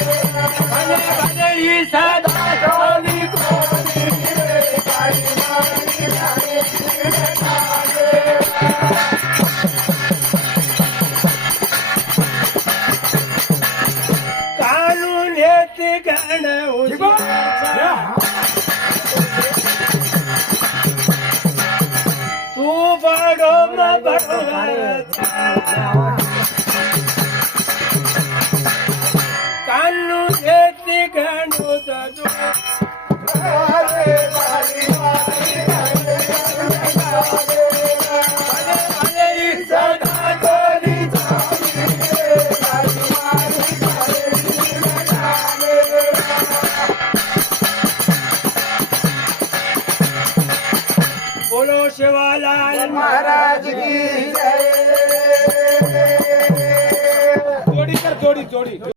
भले भले ही सदा कोणी कोणी काढून येते गण उजव्याचा तू बडो बडोवरचा काढून येते गण उजव्याचा बोलो शिवालाल महाराज की जय. जोडी कर जोडी जोडी